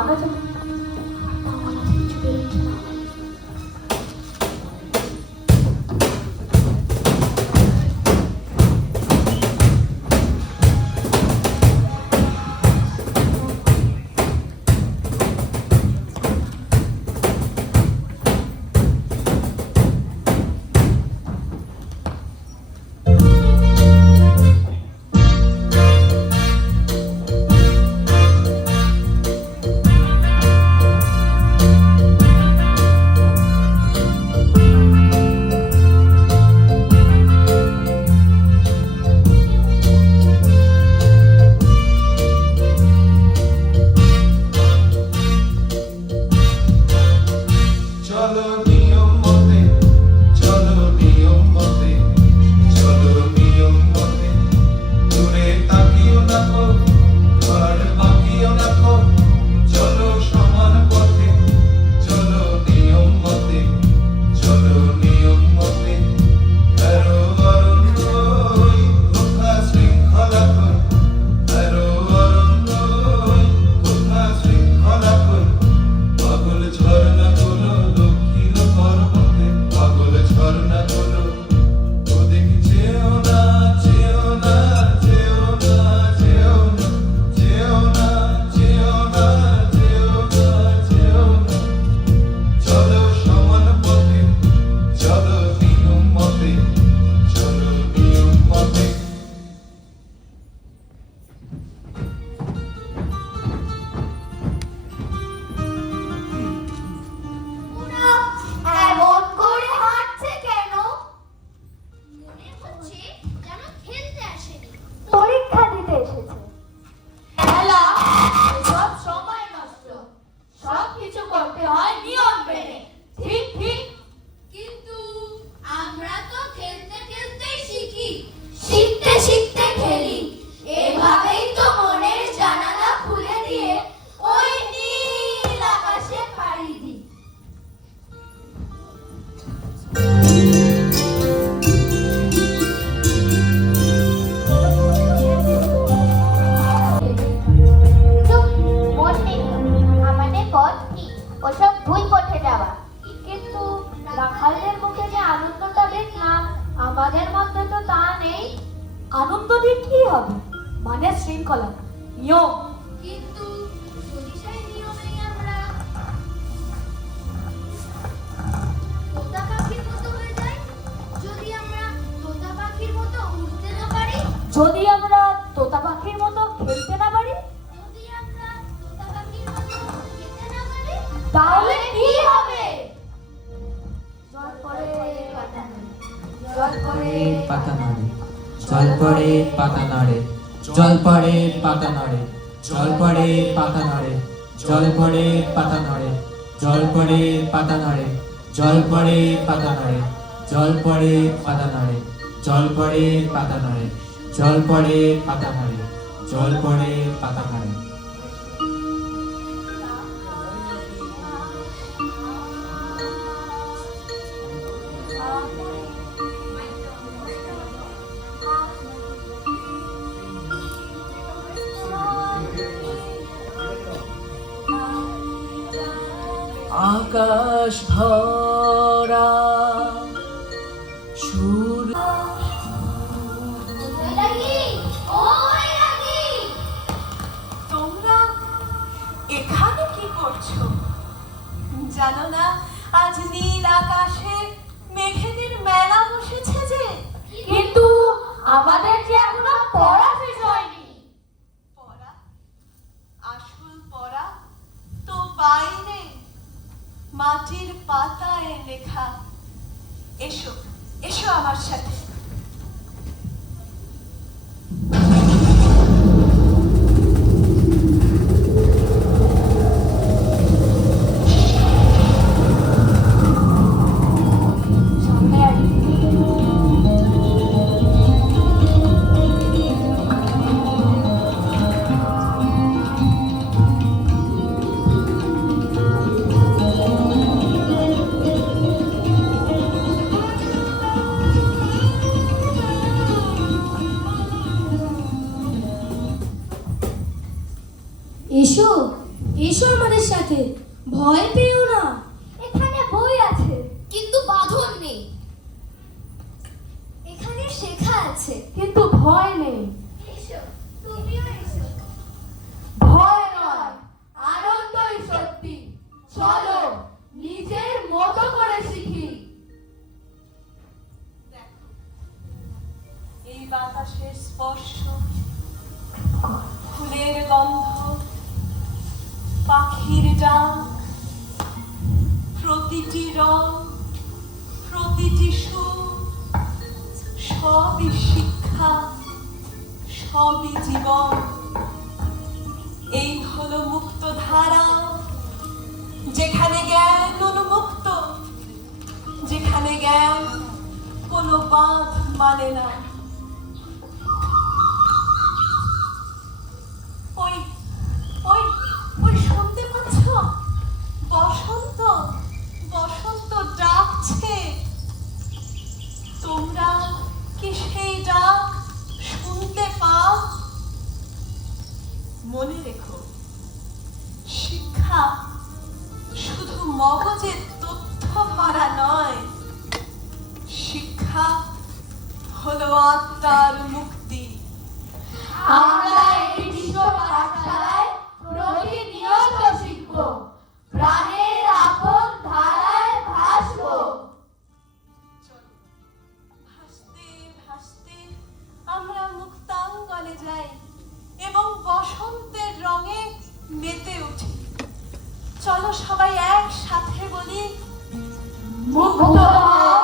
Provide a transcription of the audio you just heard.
আনা যাবে। আমাদের মধ্যে তো তা নেই। আনন্দ দিয়ে কি হবে? মানে শৃঙ্খলা, নিয়ম। কিন্তু যদি সেই নিয়মেই আমরা তোতা পাখির মতো হয়ে যাই, যদি আমরা তোতা পাখির মতো উড়তে না পারি, যদি আমরা তোতা পাখির মতো খেলতে না পারি, যদি আমরা তোতা পাখির মতো খেতে না পারি, তাহলে কি হবে? জল পড়ে পাতা নড়ে, জল পড়ে পাতা নড়ে, জল পড়ে পাতা নড়ে, জল পড়ে পাতা নড়ে, জল পড়ে পাতা নড়ে, জল পড়ে পাতা নড়ে, জল পড়ে পাতা নড়ে, জল পড়ে পাতা নড়ে, জল পড়ে পাতা নড়ে, জল পড়ে পাতা নড়ে, জল পড়ে পাতা নড়ে, জল পড়ে পাতা নড়ে। আকাশ ভরা সুর তোমরা এখানে কি করছো? জানো না আজ নীল আকাশে মেঘেদের মেলা বসেছে যে? কিন্তু আমাদের যে এখনো পড়া শেষ হয়নি। পড়া? আসল পড়া তো বাইরে মাটির পাতায় লেখা। এসো এসো আমার সাথে। এসো আমাদের সাথে, ভয় পেও না। এখানে বই আছে কিন্তু বাঁধন নেই। এখানে শেখা আছে কিন্তু ভয় নেই। এসো, তুমিও এসো। ভয় নয়, আনন্দই সত্যি। চলো নিজের মতো করে শিখি। এই বাতাসের স্পর্শ, ফুলের গন্ধ, পাখির ডাক, প্রতিটি রং, প্রতিটি সুর, সবই শিক্ষা, সবই জীবন। এই হলো মুক্ত ধারা, যেখানে জ্ঞান উন্মুক্ত, যেখানে জ্ঞান কোনো বাঁধ মানে না। ওই ওই ওই শুনতে পাচ্ছ? বসন্ত, বসন্ত ডাকছে। তোমরা কি সেই ডাক শুনতে পাও? মনে রেখো, শিক্ষা শুধু মগজের তথ্য ভরা নয়, শিক্ষা হলো আত্মার মুক্তি। আমরা এই বিশ্ব পাঠশালায় প্রতিনিয়ত শিখব, প্রাণের আপন ধারায় ভাসব। চলো, ভাসতে ভাসতে আমরা মুক্তাঙ্গনে যাই এবং বসন্তের রঙে মেতে উঠি। চলো সবাই একসাথে বলি, মুক্ত হও,